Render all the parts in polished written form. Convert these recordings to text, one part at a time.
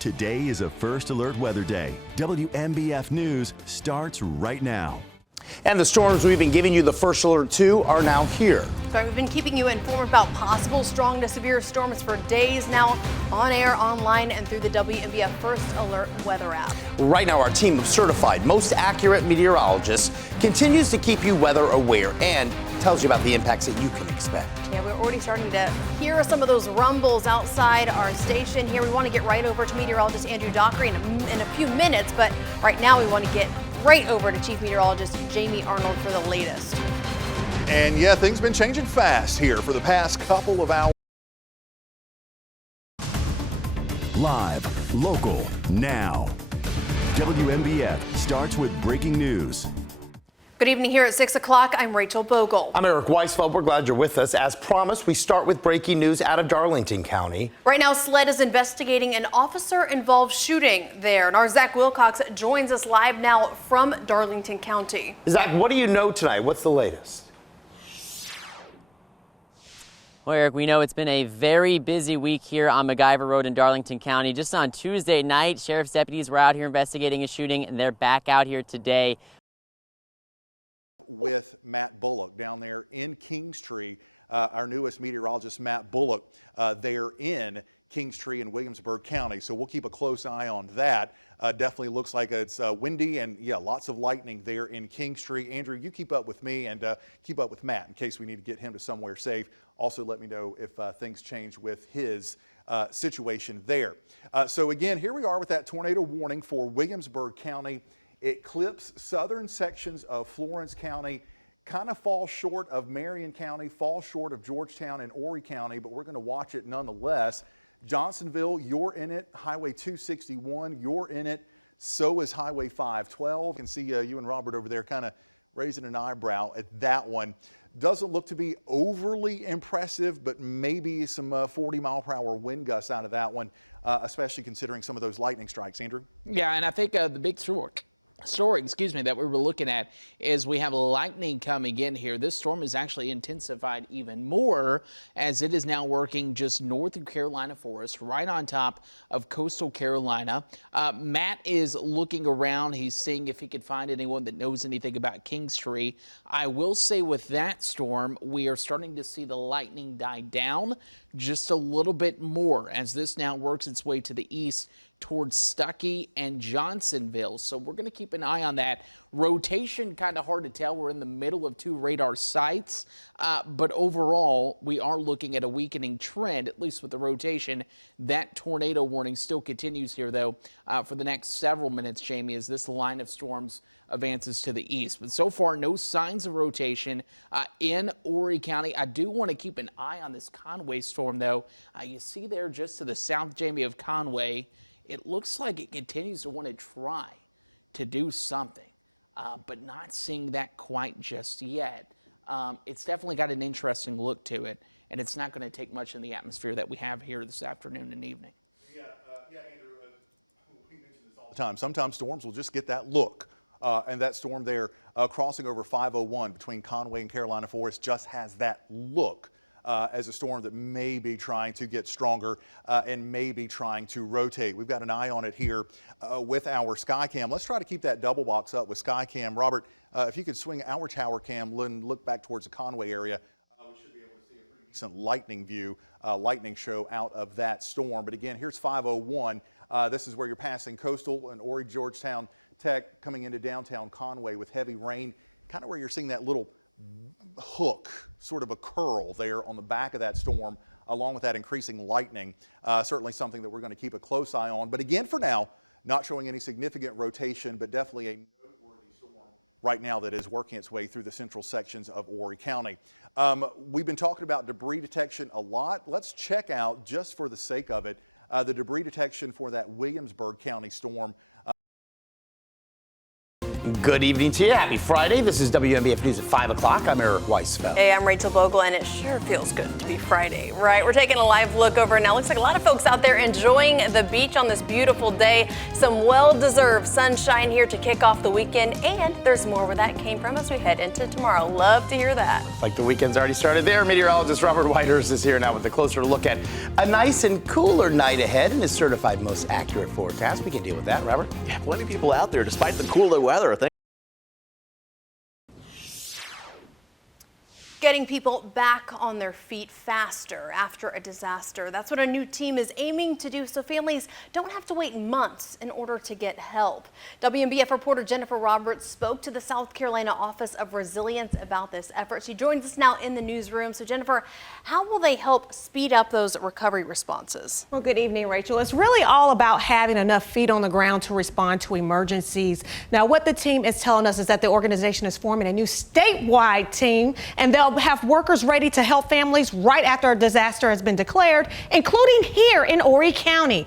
Today is a First Alert Weather Day. WMBF News starts right now. And the storms we've been giving you the first alert to are now here. So we've been keeping you informed about possible strong to severe storms for days now, on air, online, and through the WMBF First Alert Weather app. Right now, our team of certified, most accurate meteorologists continues to keep you weather aware and tells you about the impacts that you can expect. Yeah, we're already starting to hear some of those rumbles outside our station here. We want to get right over to meteorologist Andrew Dockery in a few minutes, but right now we want to get right over to Chief Meteorologist Jamie Arnold for the latest. And yeah, things have been changing fast here for the past couple of hours. Live, local, now. WMBF starts with breaking news. Good evening here at 6 o'clock. I'm Rachel Bogle. I'm Eric Weisfeld. We're glad you're with us. As promised, we start with breaking news out of Darlington County. Right now, SLED is investigating an officer-involved shooting there. And our Zach Wilcox joins us live now from Darlington County. Zach, what do you know tonight? What's the latest? Well, Eric, we know it's been a very busy week here on MacGyver Road in Darlington County. Just on Tuesday night, sheriff's deputies were out here investigating a shooting, and they're back out here today. With Matt Bullock down there in Kingstree, our newest meteorologist, Matt Bullock, there in Kingstree in Williamsburg County. So we'll keep a close eye on that. Definitely looks like it's windy and yeah, lots of lightning there in Kingstree. Andrew, you keep up with me and keep up with Matt in case we need to get him to somewhere safe. Also, let me know if things change with his situation there. So again, here we are with that tornado warning for Williamsburg County. It clips southern sections of Florence County, kind of falls short of Marion County, falls short of Georgetown and Horry County, but we're going to watch it nonetheless. Johnsonville, you're in it. Highway 261, you're in it. So is Highway 512. You can see you and Robert over there kind of raising an eyebrow at that one. Doesn't look to be overly impressive, but maybe some 40-mile-per-hour wind gusts out of that one, especially considering some of those lightning strikes. Andrew? Yeah, and I think the big story, that we were looking at is we have lightning coming in here. This storm is actually intensified even more as it is now working just north of Carolina Forest, right on top of coastal Carolina. Matt is looking around. He's seeing if he could find anyone that knows anything about Kingstree. I will say with that storm, we are starting to see the lightning die down just a little bit more as this now works its way to the east towards Stuckey and Johnsonville. So we're going to keep an eye on that. Rotation, kind of hard to tell. We're in the middle of two radar sites, but overall, we are looking at a weakening trend, at least with the rotation. That tornado warning still continues here, though, for the next several minutes, Jamie, as this line of storms advances to the east. But so far, no signs of rotation in Horry County. I do want to keep an eye on this Conway storm, though. You see there just to the south, Jamie, of Conway, it looks like it continues to want to try to do something, but not seeing that quite just yet. It's definitely got an interesting look to it, and it's not going to take much in the atmosphere that we have here this afternoon and evening. Yeah, Andrew, we mention this all the time. Sometimes storms will just get that look, and that storm there crossing over 501 between Conway and Carolina Forest just has that look. As a storm that may be trying to get stronger and may be trying to rotate. We've got an eye on it here with our Skycam. Let's try to keep that double box up with Skycam. Robert, if you could swing our tower cam and look back towards the Conway area, we should be able to see a pretty decent lightning view, lightning show out of that storm. But again, here's 501. This is where you're passing coastal and Horry, Georgetown Tech, coming into downtown Conway with heavy rain, kind of where you're seeing that little hook, sort of a curl there on the back of that storm, along with that increasing lightning. Certainly something that we're going to keep a close eye on. But again, for now, not showing any significant rotation, but definitely a noteworthy storm right now that is working its way through the central sections of Horry County. We've been talking about debris detection a lot. Let's check out, just for the sake of it, the debris detection for that Williamsburg County storm. Good evening to you. Happy Friday. This is WMBF News at 5 o'clock. I'm Eric Weisfeld. Hey, I'm Rachel Bogle, and it sure feels good to be Friday, right? We're taking a live look over now. Looks like a lot of folks out there enjoying the beach on this beautiful day. Some well-deserved sunshine here to kick off the weekend, and there's more where that came from as we head into tomorrow. Love to hear that. Like the weekend's already started there. Meteorologist Robert Whitehurst is here now with a closer look at a nice and cooler night ahead and his certified most accurate forecast. We can deal with that, Robert. Yeah, plenty of people out there, despite the cooler weather, I think. Getting people back on their feet faster after a disaster. That's what a new team is aiming to do so families don't have to wait months in order to get help. WMBF reporter Jennifer Roberts spoke to the South Carolina Office of Resilience about this effort. She joins us now in the newsroom. So Jennifer, how will they help speed up those recovery responses? Well, good evening, Rachel. It's really all about having enough feet on the ground to respond to emergencies. Now, what the team is telling us is that the organization is forming a new statewide team, and they'll have workers ready to help families right after a disaster has been declared, including here in Horry County.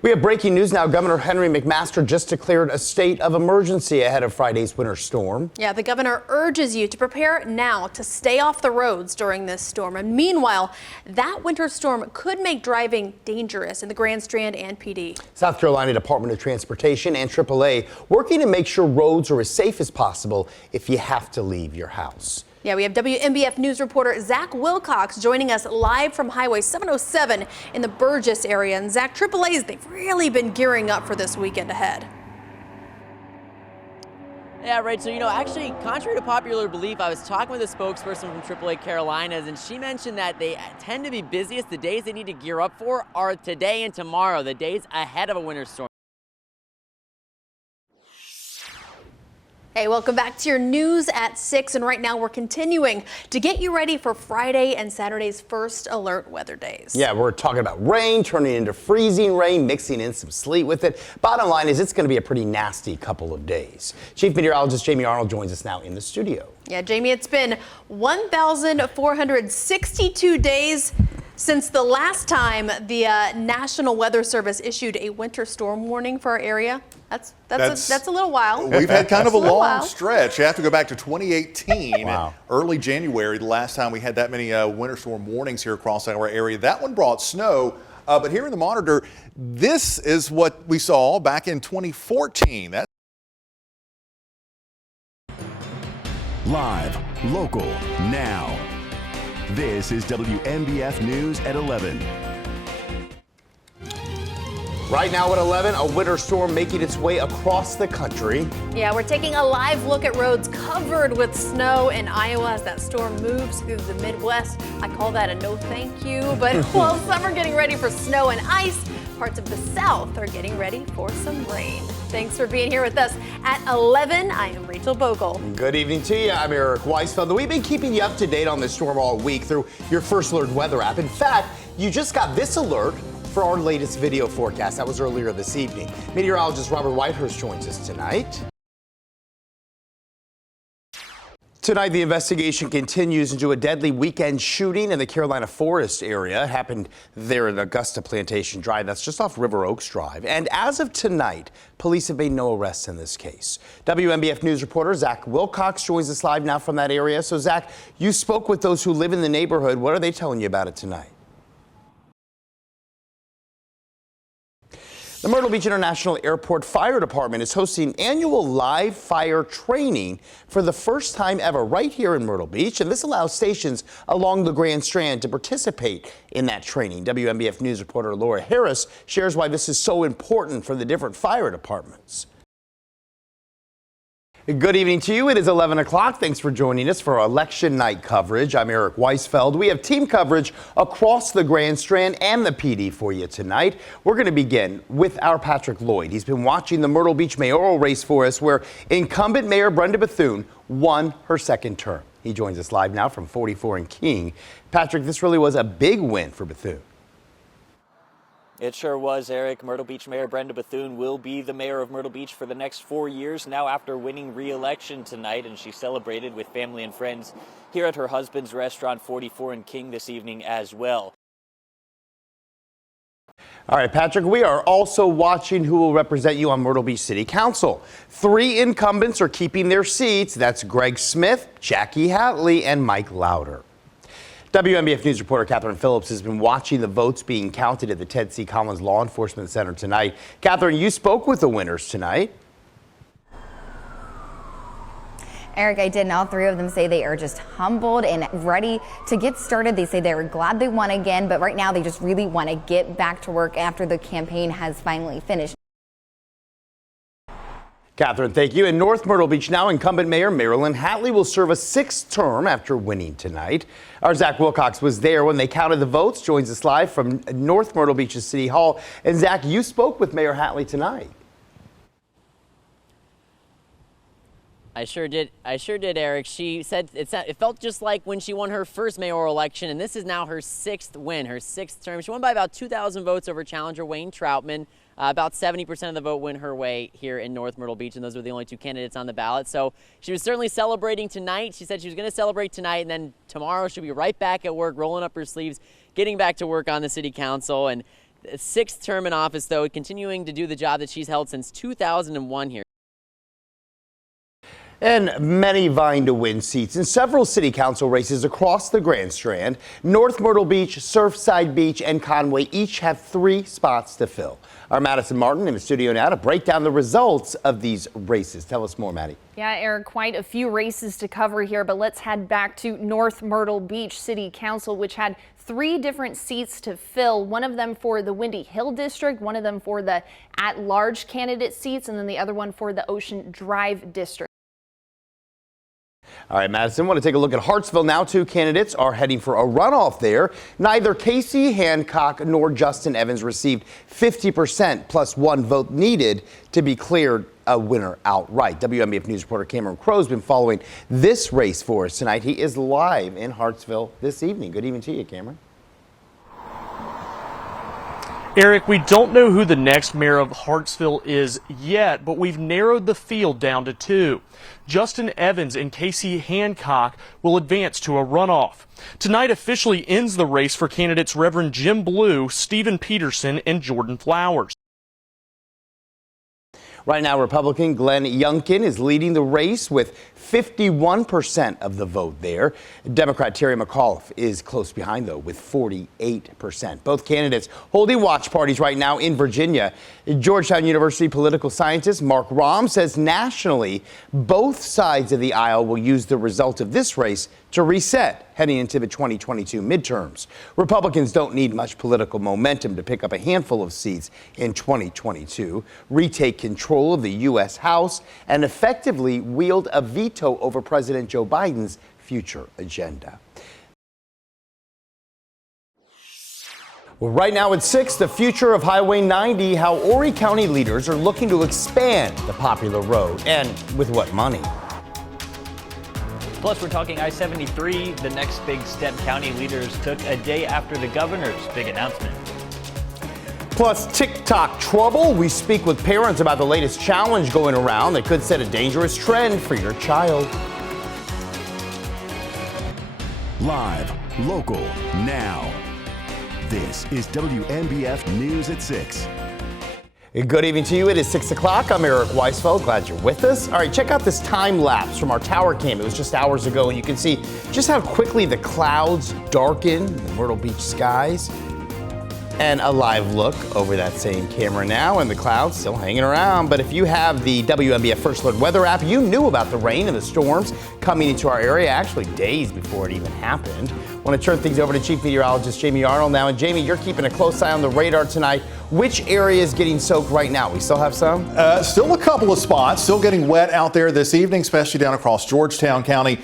We have breaking news now. Governor Henry McMaster just declared a state of emergency ahead of Friday's winter storm. Yeah, the governor urges you to prepare now to stay off the roads during this storm. And meanwhile, that winter storm could make driving dangerous in the Grand Strand and PD. South Carolina Department of Transportation and AAA working to make sure roads are as safe as possible if you have to leave your house. Yeah, we have WMBF News reporter Zach Wilcox joining us live from Highway 707 in the Burgess area. And Zach, AAA's, they've really been gearing up for this weekend ahead. Yeah, right. So, actually, contrary to popular belief, I was talking with a spokesperson from AAA Carolinas, and she mentioned that they tend to be busiest. The days they need to gear up for are today and tomorrow, the days ahead of a winter storm. Hey, welcome back to your news at 6. And right now we're continuing to get you ready for Friday and Saturday's first alert weather days. Yeah, we're talking about rain turning into freezing rain, mixing in some sleet with it. Bottom line is it's going to be a pretty nasty couple of days. Chief Meteorologist Jamie Arnold joins us now in the studio. Yeah, Jamie, it's been 1,462 days since the last time the National Weather Service issued a winter storm warning for our area. That's a little while. We've had kind of a long while. stretch. You have to go back to 2018, Wow. early January, the last time we had that many winter storm warnings here across our area. That one brought snow, but here in the monitor, this is what we saw back in 2014. Live, local, now. This is WMBF News at 11. Right now at 11, a winter storm making its way across the country. Yeah, we're taking a live look at roads covered with snow in Iowa as that storm moves through the Midwest. I call that a no thank you, but while some are getting ready for snow and ice, parts of the South are getting ready for some rain. Thanks for being here with us at 11. I am Rachel Bogle. Good evening to you. I'm Eric Weisfeld. We've been keeping you up to date on this storm all week through your First Alert weather app. In fact, you just got this alert for our latest video forecast. That was earlier this evening. Meteorologist Robert Whitehurst joins us tonight. Tonight, the investigation continues into a deadly weekend shooting in the Carolina Forest area. It happened there in Augusta Plantation Drive. That's just off River Oaks Drive. And as of tonight, police have made no arrests in this case. WMBF News reporter Zach Wilcox joins us live now from that area. So, Zach, you spoke with those who live in the neighborhood. What are they telling you about it tonight? The Myrtle Beach International Airport Fire Department is hosting annual live fire training for the first time ever right here in Myrtle Beach, and this allows stations along the Grand Strand to participate in that training. WMBF News reporter Laura Harris shares why this is so important for the different fire departments. Good evening to you. It is 11 o'clock. Thanks for joining us for our election night coverage. I'm Eric Weisfeld. We have team coverage across the Grand Strand and the PD for you tonight. We're going to begin with our Patrick Lloyd. He's been watching the Myrtle Beach mayoral race for us, where incumbent Mayor Brenda Bethune won her second term. He joins us live now from 44 and King. Patrick, this really was a big win for Bethune. It sure was, Eric. Myrtle Beach Mayor Brenda Bethune will be the mayor of Myrtle Beach for the next 4 years now after winning re-election tonight, and she celebrated with family and friends here at her husband's restaurant 44 and King this evening as well. All right, Patrick, we are also watching who will represent you on Myrtle Beach City Council. 3 incumbents are keeping their seats. That's Greg Smith, Jackie Hatley, and Mike Lauder. WMBF News reporter Catherine Phillips has been watching the votes being counted at the Ted C. Collins Law Enforcement Center tonight. Catherine, you spoke with the winners tonight. Eric, I did, and all 3 of them say they are just humbled and ready to get started. They say they were glad they won again, but right now they just really want to get back to work after the campaign has finally finished. Catherine, thank you. In North Myrtle Beach now, incumbent Mayor Marilyn Hatley will serve a 6th term after winning tonight. Our Zach Wilcox was there when they counted the votes, joins us live from North Myrtle Beach's City Hall. And Zach, you spoke with Mayor Hatley tonight. I sure did, Eric. She said it felt just like when she won her first mayoral election, and this is now her 6th win, her 6th term. She won by about 2,000 votes over challenger Wayne Troutman. About 70% of the vote went her way here in North Myrtle Beach, and those were the only 2 candidates on the ballot. So she was certainly celebrating tonight. She said she was going to celebrate tonight, and then tomorrow she'll be right back at work, rolling up her sleeves, getting back to work on the city council. And 6th term in office, though, continuing to do the job that she's held since 2001 here. And many vying to win seats in several city council races across the Grand Strand. North Myrtle Beach, Surfside Beach, and Conway each have 3 spots to fill. Our Madison Martin in the studio now to break down the results of these races. Tell us more, Maddie. Yeah, Eric, quite a few races to cover here, but let's head back to North Myrtle Beach City Council, which had 3 different seats to fill. One of them for the Windy Hill District, one of them for the at-large candidate seats, and then the other one for the Ocean Drive District. All right, Madison, want to take a look at Hartsville now. 2 candidates are heading for a runoff there. Neither Casey Hancock nor Justin Evans received 50% plus 1 vote needed to be cleared a winner outright. WMBF News reporter Cameron Crowe has been following this race for us tonight. He is live in Hartsville this evening. Good evening to you, Cameron. Eric, we don't know who the next mayor of Hartsville is yet, but we've narrowed the field down to 2. Justin Evans and Casey Hancock will advance to a runoff. Tonight officially ends the race for candidates Reverend Jim Blue, Stephen Peterson, and Jordan Flowers. Right now, Republican Glenn Youngkin is leading the race with 51% of the vote there. Democrat Terry McAuliffe is close behind, though, with 48%. Both candidates holding watch parties right now in Virginia. Georgetown University political scientist Mark Rahm says nationally, both sides of the aisle will use the result of this race to reset heading into the 2022 midterms. Republicans don't need much political momentum to pick up a handful of seats in 2022, retake control of the U.S. House, and effectively wield a veto over President Joe Biden's future agenda. Well, right now at 6, the future of Highway 90, how Horry County leaders are looking to expand the popular road, and with what money. Plus, we're talking I-73, the next big step county leaders took a day after the governor's big announcement. Plus, TikTok trouble. We speak with parents about the latest challenge going around that could set a dangerous trend for your child. Live, local, now. This is WMBF News at 6. Good evening to you. It is 6 o'clock. I'm Eric Weisfeld. Glad you're with us. All right, check out this time lapse from our tower cam. It was just hours ago, and you can see just how quickly the clouds darken the Myrtle Beach skies. And a live look over that same camera now, and the clouds still hanging around. But if you have the WMBF First Alert weather app, you knew about the rain and the storms coming into our area actually days before it even happened. I want to turn things over to Chief Meteorologist Jamie Arnold now. And Jamie, you're keeping a close eye on the radar tonight. Which area is getting soaked right now? We still have some? Still a couple of spots, still getting wet out there this evening, especially down across Georgetown County.